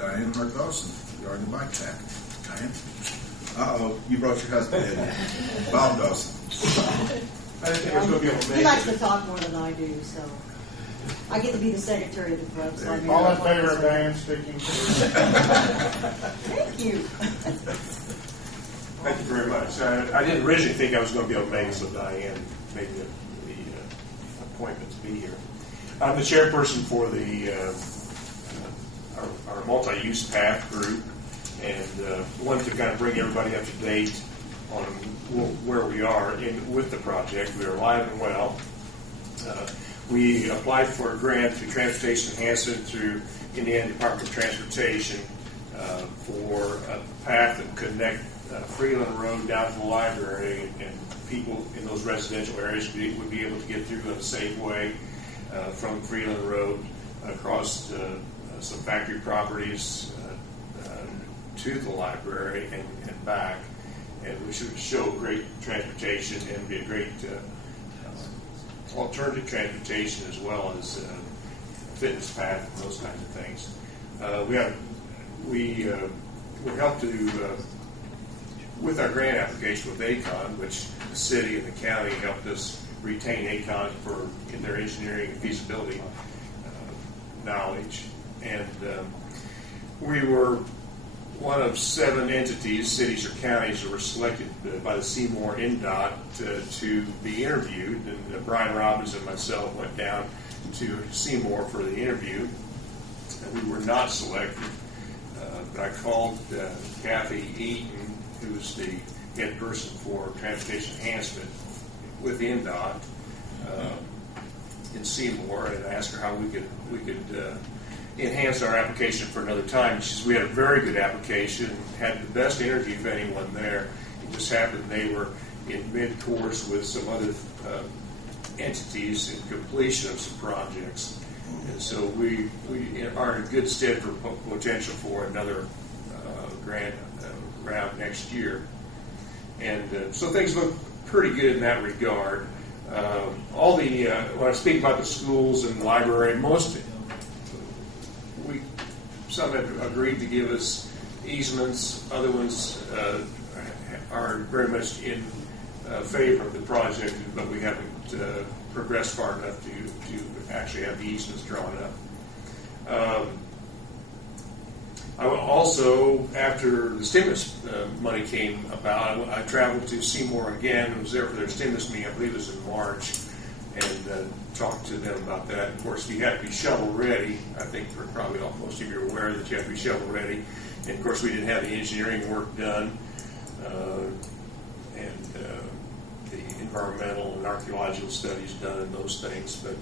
Diane Hart Dawson regarding the bike path. Diane? Uh-oh, you brought your husband, didn't you? Bob Dawson. I didn't think I was going to be able to make He likes it. to talk more than I do, so I get to be the secretary of the club. So I All in favor of Diane speaking? Thank you. Thank you very much. I didn't originally think I was going to be able to make it, so Diane made the appointment to be here. I'm the chairperson for the our multi-use path group, and wanted to kind of bring everybody up to date on where we are with the project. We are alive and well. We applied for a grant through Transportation Enhancement through Indiana Department of Transportation for a path that would connect Freeland Road down to the library, and people in those residential areas would be able to get through in a safe way from Freeland Road across some factory properties to the library and back. And we should show great transportation and be a great alternative transportation as well as fitness path and those kinds of things. We helped to with our grant application with ACON, which the city and the county helped us retain ACON in their engineering and feasibility knowledge, and we were one of 7 entities, cities or counties, that were selected by the Seymour NDOT to be interviewed. And Brian Robbins and myself went down to Seymour for the interview. And we were not selected. But I called Kathy Eaton, who's the head person for Transportation Enhancement with NDOT in Seymour, and asked her how we could enhance our application for another time. She says we had a very good application, had the best interview of anyone there. It just happened they were in mid-course with some other entities in completion of some projects. And so we are in good stead for potential for another grant round next year. And so things look pretty good in that regard. When I speak about the schools and the library, some have agreed to give us easements. Other ones are very much in favor of the project, but we haven't progressed far enough to actually have the easements drawn up. I also, after the stimulus money came about, I traveled to Seymour again. I was there for their stimulus meeting, I believe it was in March, and talked to them about that. Of course, you have to be shovel ready. I think probably most of you are aware that you have to be shovel ready. And of course, we didn't have the engineering work done, and the environmental and archaeological studies done and those things. But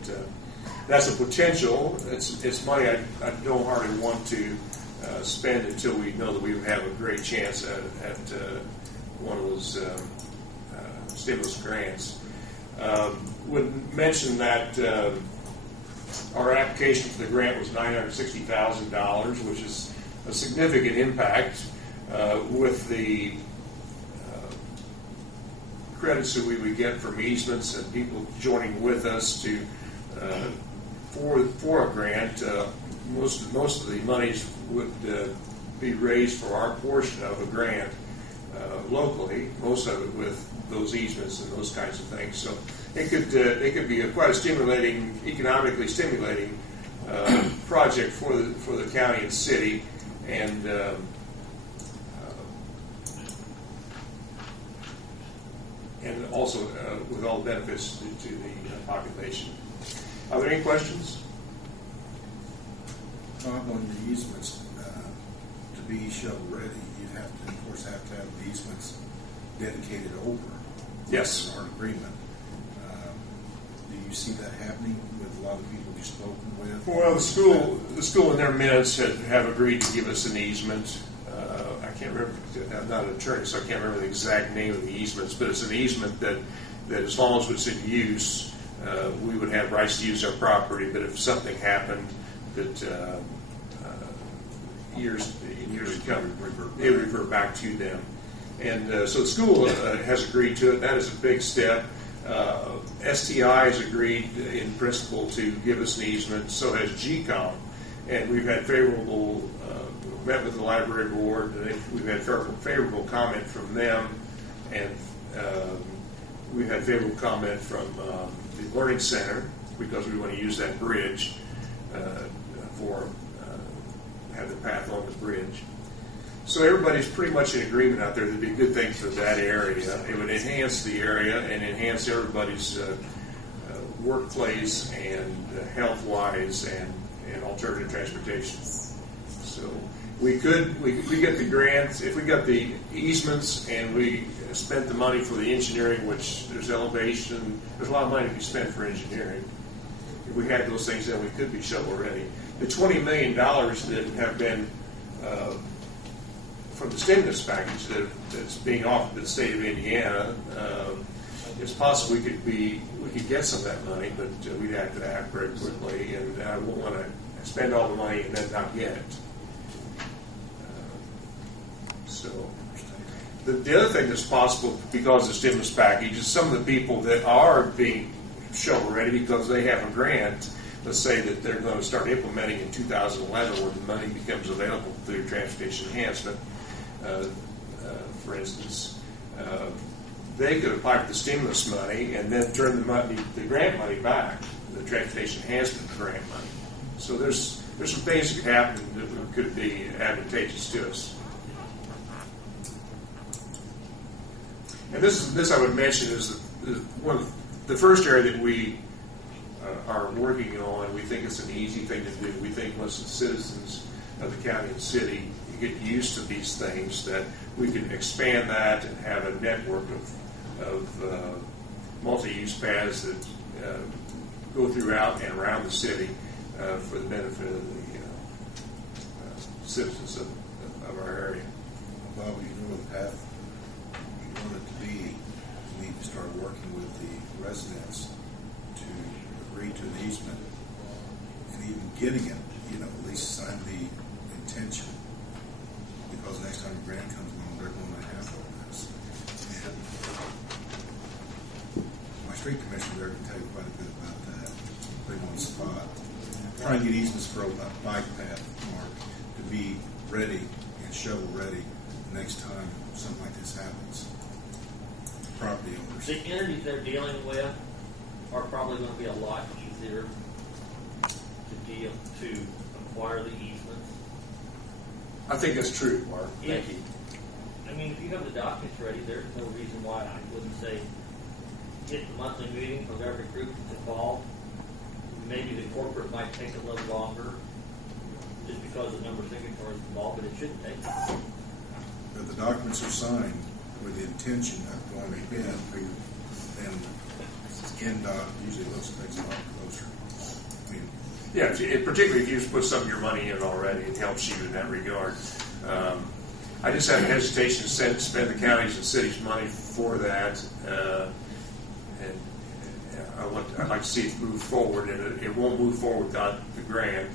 that's a potential. It's money I don't hardly want to spend until we know that we have a great chance at one of those stimulus grants. Would mention that our application for the grant was $960,000, which is a significant impact with the credits that we would get from easements and people joining with us to for a grant. Most of the monies would be raised for our portion of a grant locally, most of it with those easements and those kinds of things. So it could be quite a economically stimulating project for the county and city, and also with all the benefits to the population. Are there any questions? On the easements, to be shovel ready, you have to, of course, have the easements dedicated over. Yes. Our agreement. Do you see that happening with a lot of people you've spoken with? Well, the school in their minutes have agreed to give us an easement. I can't remember. I'm not an attorney, so I can't remember the exact name of the easements, but it's an easement that as long as it's in use, we would have rights to use our property. But if something happened that years to come, it would revert back to them. And so the school has agreed to it. That is a big step. STI has agreed in principle to give us an easement. So has GCOM. And we've had favorable met with the library board. We've had favorable comment from them, and we've had favorable comment from the Learning Center, because we want to use that bridge for have the path on the bridge. So everybody's pretty much in agreement out there. There'd be good things for that area. It would enhance the area and enhance everybody's workplace and health-wise and alternative transportation. So we get the grants, if we got the easements and we spent the money for the engineering, which there's elevation, there's a lot of money to be spent for engineering. If we had those things, then we could be shovel ready. The $20 million that have been from the stimulus package that's being offered to the state of Indiana, it's possible we could get some of that money, but we'd have to act very quickly, and I won't want to spend all the money and then not get it. So the other thing that's possible because of the stimulus package is some of the people that are being shovel ready because they have a grant, let's say that they're going to start implementing in 2011 when the money becomes available through transportation enhancement, for instance, they could apply for the stimulus money and then turn the grant money back, the transportation enhancement grant money. So there's some things that could happen that could be advantageous to us. And this I would mention is one of the first area that we are working on. We think it's an easy thing to do. We think once the citizens of the county and city get used to these things, that we can expand that and have a network of multi-use paths that go throughout and around the city for the benefit of the citizens of our area. Bob, you know the path you want it to be. You need to start working with the residents to agree to an easement, and even getting it, at least sign the intention, because next time a grant comes along, they're going to have all this. And my street commissioner there can tell you quite a bit about that. They want to spot. Trying to get easements for a bike path, Mark, to be ready and shovel ready the next time something like this happens. Property owners. The entities they're dealing with are probably going to be a lot easier to acquire the easements. I think that's true, Mark. Thank you. I mean, if you have the documents ready, there's no reason why I wouldn't say get the monthly meeting of every group that's involved. Maybe the corporate might take a little longer just because the number of signatories involved, but it shouldn't take. But the documents are signed with the intention of going to Ben, who then NDOT, usually those things are a lot closer. I mean, Yeah, particularly if you just put some of your money in already, it helps you in that regard. I just have a hesitation to spend the counties and cities' money for that, and I'd like to see it move forward, and it won't move forward without the grant.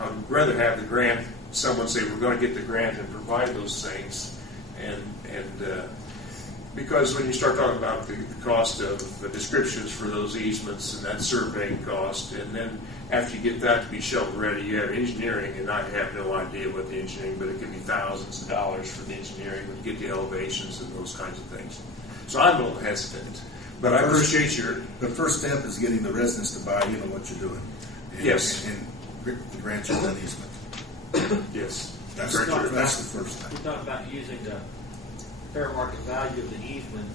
I'd rather have the grant, someone say, we're going to get the grant and provide those things, and because when you start talking about the cost of the descriptions for those easements and that surveying cost, and then after you get that to be shovel ready, you have engineering, and I have no idea what the engineering, but it could be thousands of dollars for the engineering when you get the elevations and those kinds of things. So I'm a little hesitant, but I appreciate your... The first step is getting the residents to buy in on what you're doing. And, Yes. And the grant you an easement. Yes. That's Very true. the first We're thing. talking about using the fair market value of the easement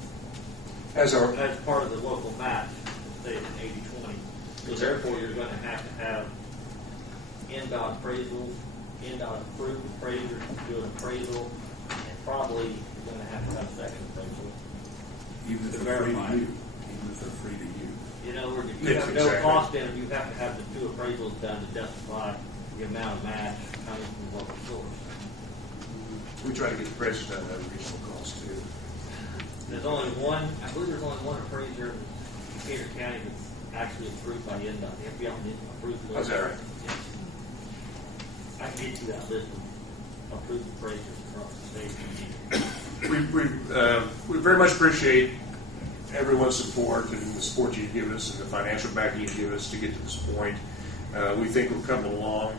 As our... as part of the local match, say it's an 80-20. So therefore, you're going to have NDOT appraisals, NDOT approved appraisers do an appraisal, and probably you're going to have a second appraisal. Even if To they're free to verify. you. Even if they're free to you. In other words, if you Yes, have no exactly. cost in them, you have to have the two appraisals done to justify the amount of match coming from the local source. We try to get the prices down at a reasonable cost, too. There's only one, I believe there's only one appraiser in Decatur County that's actually approved by NDOT. They have to be on the approved list. Is that right? Yes. I can get you that list of approved appraisers across the state. We very much appreciate everyone's support and the support you give us and the financial backing you give us to get to this point. We think we've come along.